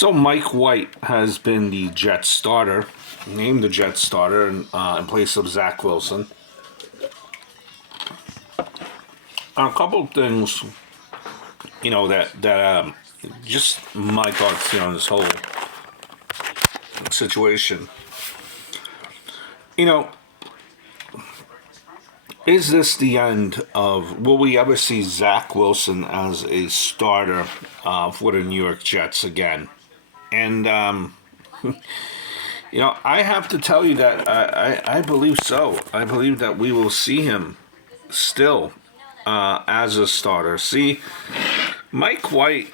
So Mike White has been the Jets starter, named the Jets starter in place of Zach Wilson. A couple of things, that just my thoughts, on this whole situation. You know, is this the end of? Will we ever see Zach Wilson as a starter for the New York Jets again? And I have to tell you that I believe so. I believe that we will see him still as a starter. See, Mike White,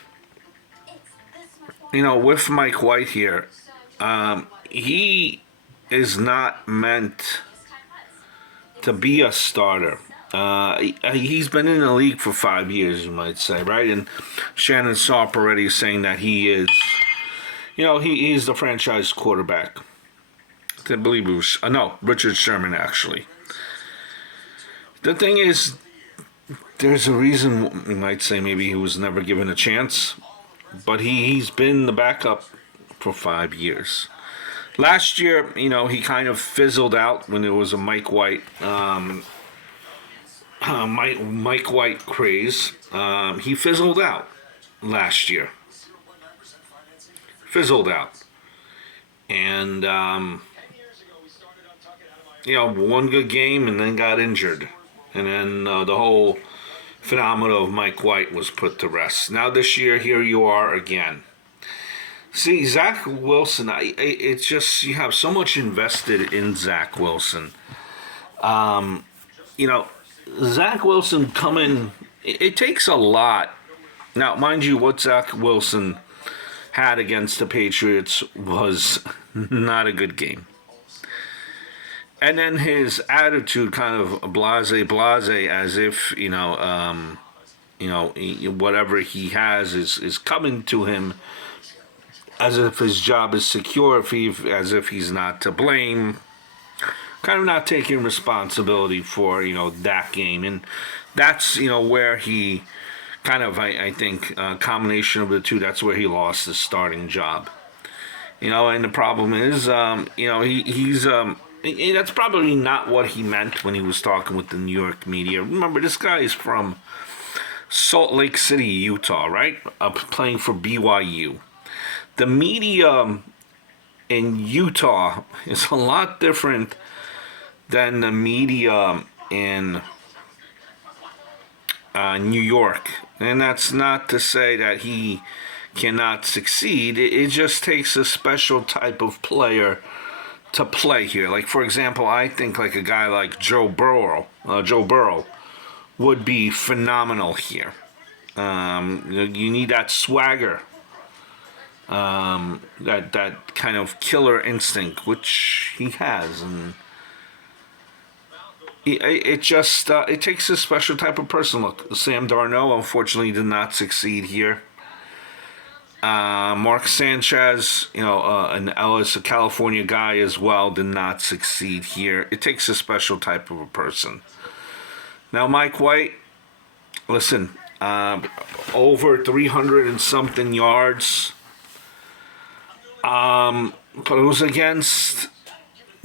with Mike White here, he is not meant to be a starter. He's been in the league for 5 years, you might say, right? And Shannon Sharpe already saying that he is, he's the franchise quarterback. I believe it was, Richard Sherman, actually. The thing is, there's a reason you might say maybe he was never given a chance, but he's been the backup for 5 years. Last year, he kind of fizzled out when there was a Mike White, Mike White craze. He fizzled out last year. Fizzled out. And, one good game and then got injured. And then the whole phenomenon of Mike White was put to rest. Now this year, here you are again. See, Zach Wilson, it's just, you have so much invested in Zach Wilson. Zach Wilson coming, it takes a lot. Now, mind you, what Zach Wilson had against the Patriots was not a good game. And then his attitude, kind of blase, as if, whatever he has is coming to him, as if his job is secure, as if he's not to blame, kind of not taking responsibility for, that game. And that's, where he kind of, I think, a combination of the two, that's where he lost his starting job. And the problem is, he's that's probably not what he meant when he was talking with the New York media. Remember, this guy is from Salt Lake City, Utah, right? Playing for BYU. The media in Utah is a lot different than the media in New York. And that's not to say that he cannot succeed. It just takes a special type of player to play here. Like, for example, I think like a guy like Joe Burrow would be phenomenal here. You need that swagger. That kind of killer instinct, which he has, and it just it takes a special type of person. Look, Sam Darnold unfortunately did not succeed here. Mark Sanchez, an Ellis, a California guy as well, did not succeed here. It takes a special type of a person. Now, Mike White, listen, over 300 and something yards. But it was against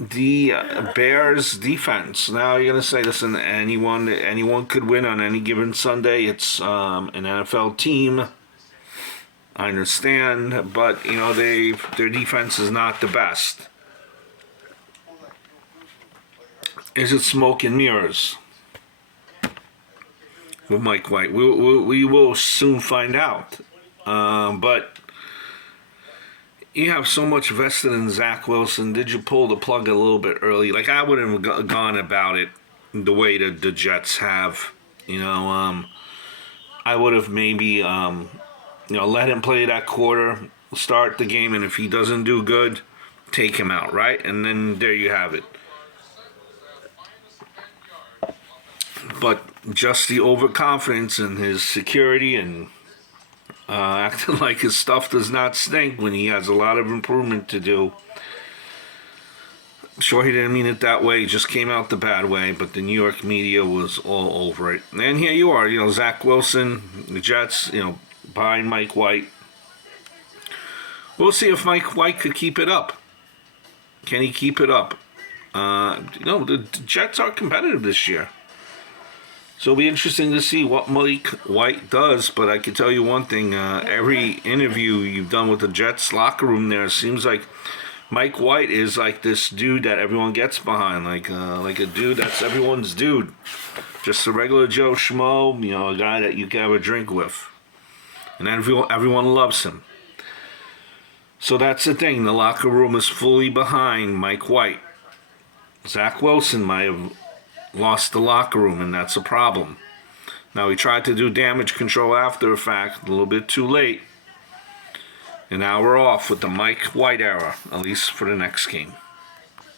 the Bears defense. Now you're gonna say, listen, anyone could win on any given Sunday. It's an NFL team. I understand, but their defense is not the best. Is it smoke and mirrors with Mike White? We will soon find out. But you have so much vested in Zach Wilson. Did you pull the plug a little bit early? Like, I wouldn't have gone about it the way that the Jets have. I would have maybe, let him play that quarter, start the game, and if he doesn't do good, take him out, right? And then there you have it. But just the overconfidence in his security and acting like his stuff does not stink when he has a lot of improvement to do. I'm sure he didn't mean it that way. He just came out the bad way, but the New York media was all over it. And here you are, Zach Wilson, the Jets, behind Mike White. We'll see if Mike White could keep it up. Can he keep it up? The Jets are competitive this year. So it'll be interesting to see what Mike White does. But I can tell you one thing. Every interview you've done with the Jets locker room there, seems like Mike White is like this dude that everyone gets behind. Like a dude that's everyone's dude. Just a regular Joe Schmo, a guy that you can have a drink with. And everyone loves him. So that's the thing. The locker room is fully behind Mike White. Zach Wilson might have lost the locker room, and that's a problem. Now, he tried to do damage control after the fact, a little bit too late. And now we're off with the Mike White era, at least for the next game.